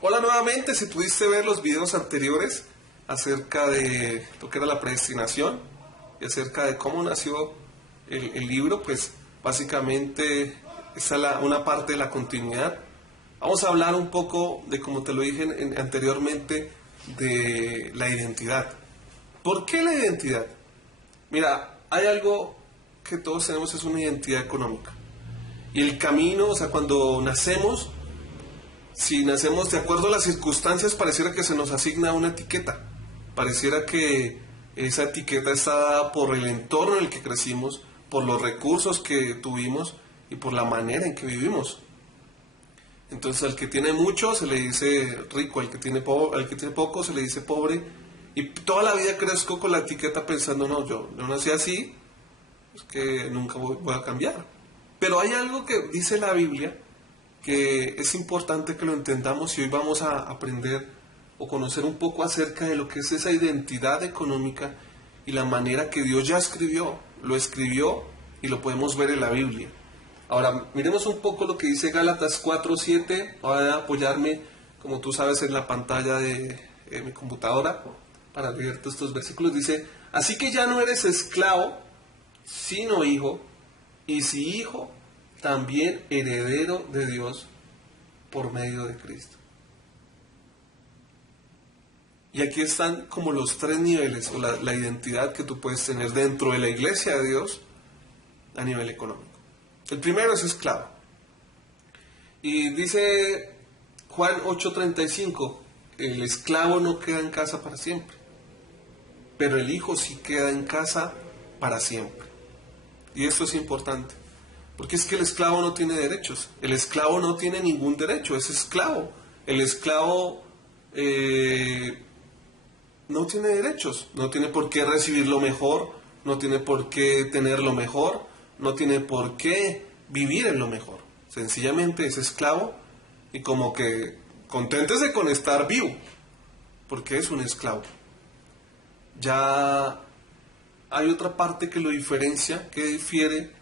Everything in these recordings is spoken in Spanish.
Hola nuevamente, si pudiste ver los videos anteriores acerca de lo que era la predestinación y acerca de cómo nació el libro, pues básicamente esta es una parte de la continuidad. Vamos a hablar un poco de, como te lo dije anteriormente, de la identidad. ¿Por qué la identidad? Mira, hay algo que todos tenemos, es una identidad económica. Y el camino, o sea, cuando nacemos, si nacemos de acuerdo a las circunstancias, pareciera que se nos asigna una etiqueta. Pareciera que esa etiqueta está dada por el entorno en el que crecimos, por los recursos que tuvimos y por la manera en que vivimos. Entonces al que tiene mucho se le dice rico, al que tiene poco se le dice pobre. Y toda la vida crezco con la etiqueta pensando, no, yo nací así, es que nunca voy a cambiar. Pero hay algo que dice la Biblia que es importante que lo entendamos, y hoy vamos a aprender o conocer un poco acerca de lo que es esa identidad económica y la manera que Dios ya lo escribió y lo podemos ver en la Biblia. Ahora, miremos un poco lo que dice Gálatas 4:7. Voy a apoyarme, como tú sabes, en la pantalla de mi computadora para leerte estos versículos. Dice: así que ya no eres esclavo, sino hijo, y si hijo, también heredero de Dios por medio de Cristo. Y aquí están como los tres niveles, o la identidad que tú puedes tener dentro de la iglesia de Dios a nivel económico. El primero es esclavo. Y dice Juan 8:35, el esclavo no queda en casa para siempre, pero el hijo sí queda en casa para siempre. Y esto es importante, porque es que el esclavo no tiene derechos. El esclavo no tiene ningún derecho, es esclavo. El esclavo no tiene derechos, no tiene por qué recibir lo mejor, no tiene por qué tener lo mejor, no tiene por qué vivir en lo mejor. Sencillamente es esclavo, y como que conténtese con estar vivo, porque es un esclavo. Ya hay otra parte que lo diferencia, que difiere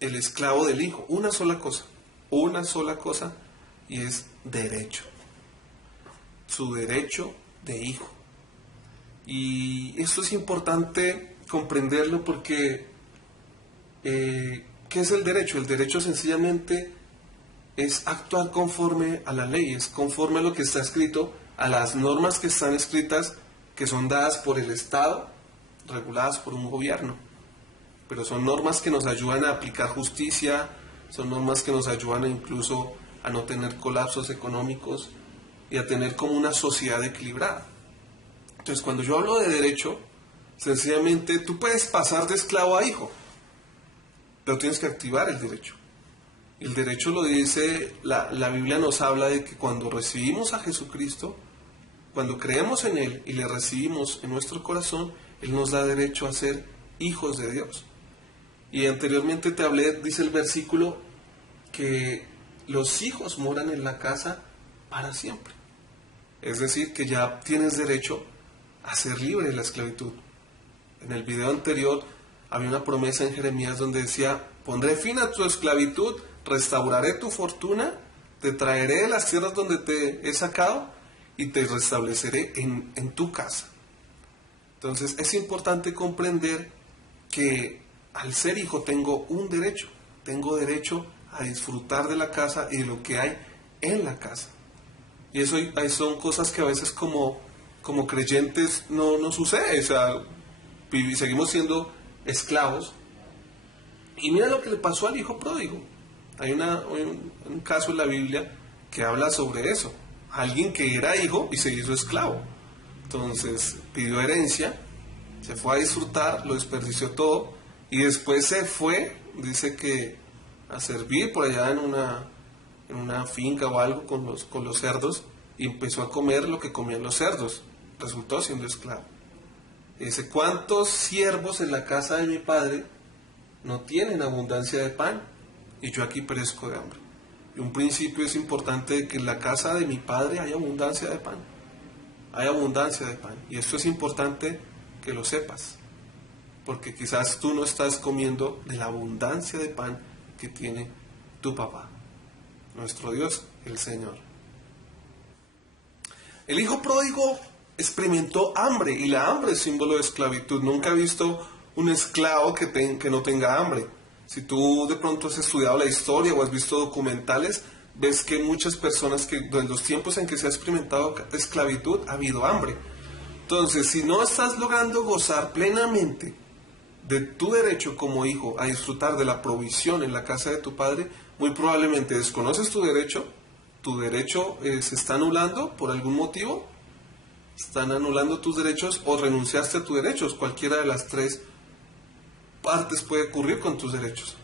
el esclavo del hijo. Una sola cosa, y es derecho. Su derecho de hijo. Y esto es importante comprenderlo porque ¿qué es el derecho? El derecho sencillamente es actuar conforme a la ley, es conforme a lo que está escrito, a las normas que están escritas, que son dadas por el Estado, reguladas por un gobierno. Pero son normas que nos ayudan a aplicar justicia, son normas que nos ayudan incluso a no tener colapsos económicos y a tener como una sociedad equilibrada. Entonces, cuando yo hablo de derecho, sencillamente tú puedes pasar de esclavo a hijo, pero tienes que activar el derecho. El derecho lo dice, la Biblia nos habla de que cuando recibimos a Jesucristo, cuando creemos en Él y le recibimos en nuestro corazón, Él nos da derecho a ser hijos de Dios. Y anteriormente te hablé, dice el versículo, que los hijos moran en la casa para siempre. Es decir, que ya tienes derecho a ser libre de la esclavitud. En el video anterior había una promesa en Jeremías donde decía: pondré fin a tu esclavitud, restauraré tu fortuna, te traeré de las tierras donde te he sacado y te restableceré en tu casa. Entonces es importante comprender que al ser hijo tengo derecho a disfrutar de la casa y de lo que hay en la casa. Y eso son cosas que a veces como creyentes no sucede. O sea, seguimos siendo esclavos. Y mira lo que le pasó al hijo pródigo. Hay un caso en la Biblia que habla sobre eso. Alguien que era hijo y se hizo esclavo. Entonces pidió herencia, se fue a disfrutar, lo desperdició todo, y después se fue, dice que a servir por allá en una finca o algo con los cerdos, y empezó a comer lo que comían los cerdos. Resultó siendo esclavo. Y dice: ¿cuántos siervos en la casa de mi padre no tienen abundancia de pan? Y yo aquí perezco de hambre. Y un principio es importante, de que en la casa de mi padre hay abundancia de pan. Hay abundancia de pan. Y esto es importante que lo sepas, porque quizás tú no estás comiendo de la abundancia de pan que tiene tu papá. nuestro Dios, el Señor. El hijo pródigo experimentó hambre, y la hambre es símbolo de esclavitud. Nunca he visto un esclavo que no tenga hambre. Si tú de pronto has estudiado la historia o has visto documentales, ves que muchas personas que en los tiempos en que se ha experimentado esclavitud ha habido hambre. Entonces, si no estás logrando gozar plenamente de tu derecho como hijo a disfrutar de la provisión en la casa de tu padre, muy probablemente desconoces tu derecho se está anulando por algún motivo, están anulando tus derechos o renunciaste a tus derechos. Cualquiera de las tres partes puede ocurrir con tus derechos.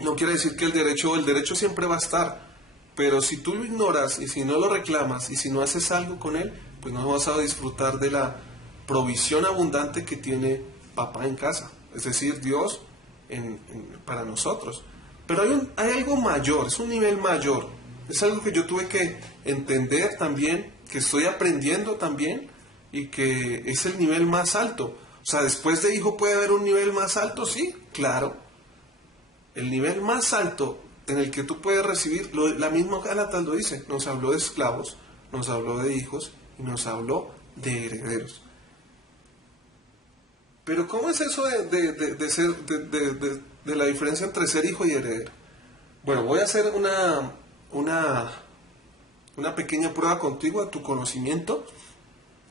No quiere decir que el derecho siempre va a estar, pero si tú lo ignoras y si no lo reclamas y si no haces algo con él, pues no vas a disfrutar de la provisión abundante que tiene papá en casa, es decir, Dios para nosotros. Pero hay algo mayor, es un nivel mayor, es algo que yo tuve que entender también, que estoy aprendiendo también, y que es el nivel más alto. O sea, después de hijo puede haber un nivel más alto, sí, claro. El nivel más alto en el que tú puedes recibir, la misma Gálatas lo dice, nos habló de esclavos, nos habló de hijos y nos habló de herederos. Pero ¿cómo es eso de la diferencia entre ser hijo y heredero? Bueno, voy a hacer una pequeña prueba contigo a tu conocimiento.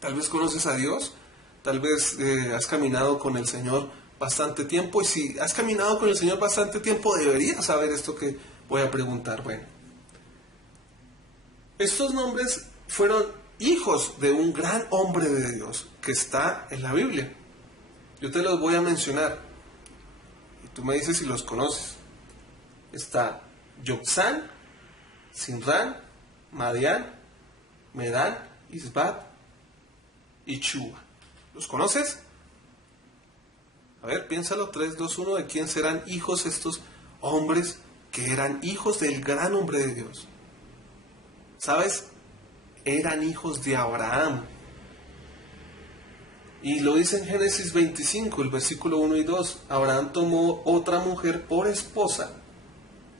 Tal vez conoces a Dios, tal vez has caminado con el Señor bastante tiempo, y si has caminado con el Señor bastante tiempo deberías saber esto que voy a preguntar. Bueno, estos nombres fueron hijos de un gran hombre de Dios que está en la Biblia. Yo te los voy a mencionar y tú me dices si los conoces. Está Yoksán, Sinrán, Madián, Medán, Isbat y Chuba. ¿Los conoces? A ver, piénsalo, 3, 2, 1, ¿de quién serán hijos estos hombres que eran hijos del gran hombre de Dios? ¿Sabes? Eran hijos de Abraham. Y lo dice en Génesis 25, el versículo 1 y 2. Abraham tomó otra mujer por esposa,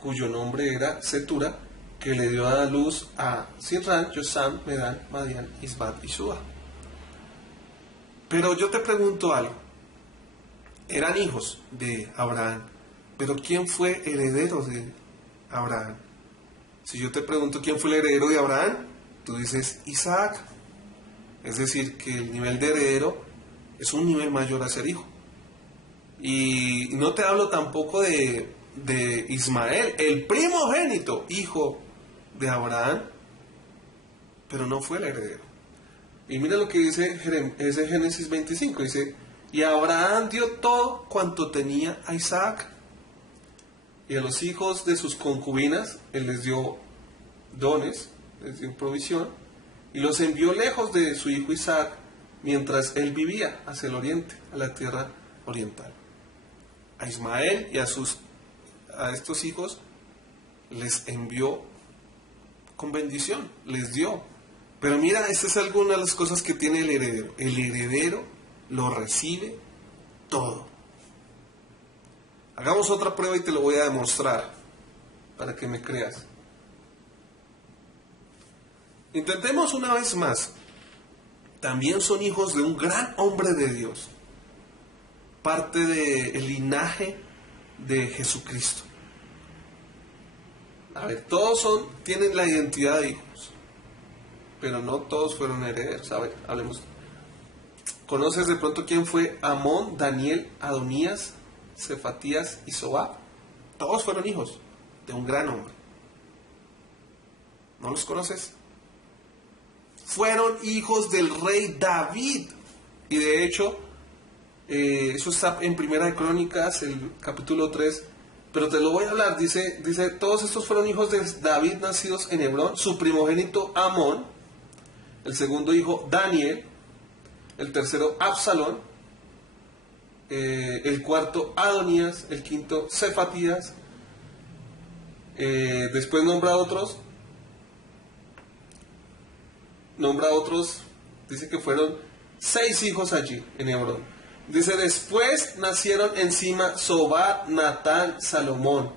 cuyo nombre era Setura, que le dio a luz a Sinrán, Yoksán, Medán, Madián, Isbat y Shua. Pero yo te pregunto algo. Eran hijos de Abraham, pero ¿quién fue heredero de Abraham? Si yo te pregunto quién fue el heredero de Abraham, tú dices Isaac. Es decir, que el nivel de heredero es un nivel mayor a ser hijo. Y no te hablo tampoco de Ismael, el primogénito, hijo de Abraham, pero no fue el heredero. Y mira lo que dice Génesis 25, dice: y Abraham dio todo cuanto tenía a Isaac, y a los hijos de sus concubinas él les dio dones, les dio provisión, y los envió lejos de su hijo Isaac, mientras él vivía hacia el oriente, a la tierra oriental. A Ismael y a estos hijos les envió con bendición, les dio. Pero mira, esta es alguna de las cosas que tiene el heredero. El heredero lo recibe todo. Hagamos otra prueba y te lo voy a demostrar para que me creas. Intentemos una vez más. También son hijos de un gran hombre de Dios, parte del linaje de Jesucristo. A ver, todos tienen la identidad de hijos, pero no todos fueron herederos. A ver, hablemos. ¿Conoces de pronto quién fue Amón, Daniel, Adonías, Cefatías y Sobab? Todos fueron hijos de un gran hombre. ¿No los conoces? Fueron hijos del rey David. Y de hecho, eso está en Primera de Crónicas, el capítulo 3. Pero te lo voy a hablar. Dice, todos estos fueron hijos de David nacidos en Hebrón. Su primogénito Amón, el segundo hijo Daniel, el tercero Absalón, el cuarto Adonías, el quinto Cefatías. Después nombra otros, dice que fueron 6 hijos allí en Hebrón. Dice, después nacieron encima Sobab, Natán, Salomón.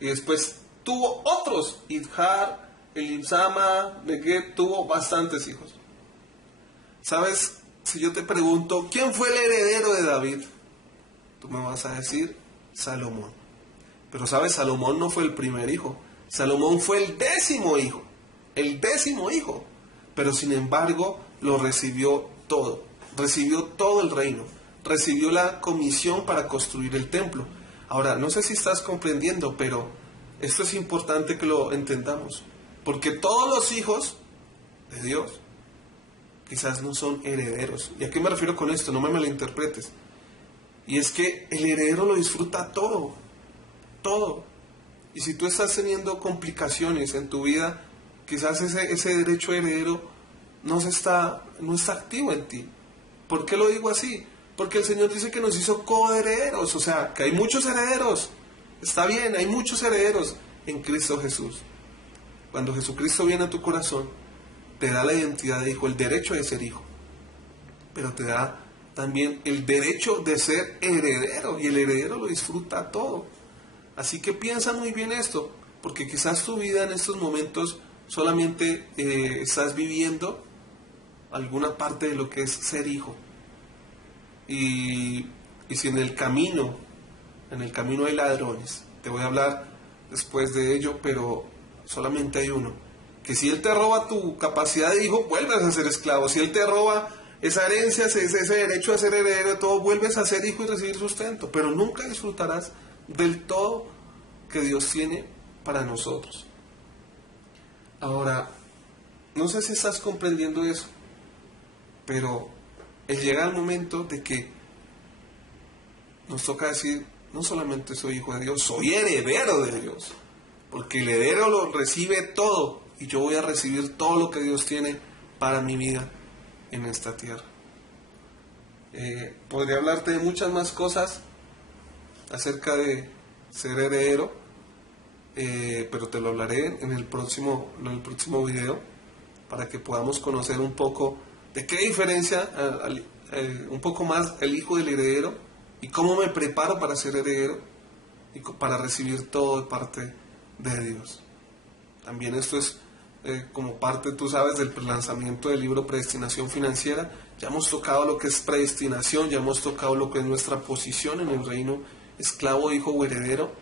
Y después tuvo otros. Idhar, Elisama, Neguet tuvo bastantes hijos. ¿Sabes? Si yo te pregunto, ¿quién fue el heredero de David? Tú me vas a decir, Salomón. Pero ¿sabes? Salomón no fue el primer hijo. Salomón fue el 10º hijo. El 10º hijo. Pero sin embargo, lo recibió todo. Recibió todo el reino. Recibió la comisión para construir el templo. Ahora, no sé si estás comprendiendo, pero esto es importante que lo entendamos. Porque todos los hijos de Dios quizás no son herederos. ¿Y a qué me refiero con esto? No me malinterpretes. Y es que el heredero lo disfruta todo. Todo. Y si tú estás teniendo complicaciones en tu vida, quizás ese derecho heredero no está activo en ti. ¿Por qué lo digo así? Porque el Señor dice que nos hizo coherederos, o sea, que hay muchos herederos. Está bien, hay muchos herederos en Cristo Jesús. Cuando Jesucristo viene a tu corazón, te da la identidad de hijo, el derecho de ser hijo. Pero te da también el derecho de ser heredero, y el heredero lo disfruta todo. Así que piensa muy bien esto, porque quizás tu vida en estos momentos solamente estás viviendo alguna parte de lo que es ser hijo. Y si en el camino hay ladrones, te voy a hablar después de ello, pero solamente hay uno. Que si él te roba tu capacidad de hijo, vuelves a ser esclavo. Si él te roba esa herencia, ese derecho a ser heredero de todo, vuelves a ser hijo y recibir sustento. Pero nunca disfrutarás del todo que Dios tiene para nosotros. Ahora, no sé si estás comprendiendo eso, pero llega el momento de que nos toca decir, no solamente soy hijo de Dios, soy heredero de Dios. Porque el heredero lo recibe todo, y yo voy a recibir todo lo que Dios tiene para mi vida en esta tierra. Podría hablarte de muchas más cosas acerca de ser heredero, pero te lo hablaré en el próximo video, para que podamos conocer un poco de qué diferencia un poco más el hijo del heredero, y cómo me preparo para ser heredero y para recibir todo de parte de Dios. También esto es como parte, tú sabes, del prelanzamiento del libro Predestinación Financiera. Ya hemos tocado lo que es predestinación, ya hemos tocado lo que es nuestra posición en el reino, esclavo, hijo o heredero.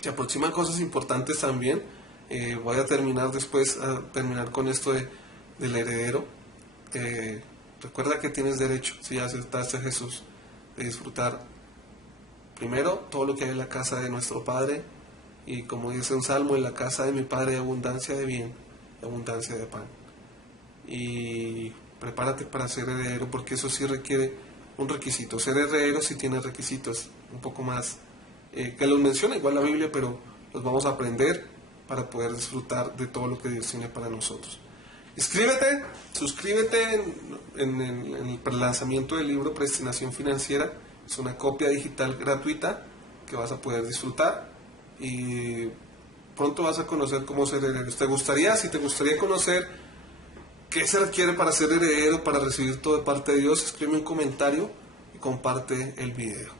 Se aproximan cosas importantes también. Voy a terminar con esto del heredero. Recuerda que tienes derecho, si ya aceptaste a Jesús, de disfrutar primero todo lo que hay en la casa de nuestro Padre, y como dice un salmo, en la casa de mi Padre hay abundancia de bien, abundancia de pan. Y prepárate para ser heredero, porque eso sí requiere un requisito. Ser heredero sí tiene requisitos un poco más, que los menciona igual la Biblia, pero los vamos a aprender para poder disfrutar de todo lo que Dios tiene para nosotros. Suscríbete en el prelanzamiento del libro Predestinación Financiera. Es una copia digital gratuita que vas a poder disfrutar, y pronto vas a conocer cómo ser heredero. Si te gustaría conocer qué se requiere para ser heredero, para recibir todo de parte de Dios, escríbeme un comentario y comparte el video.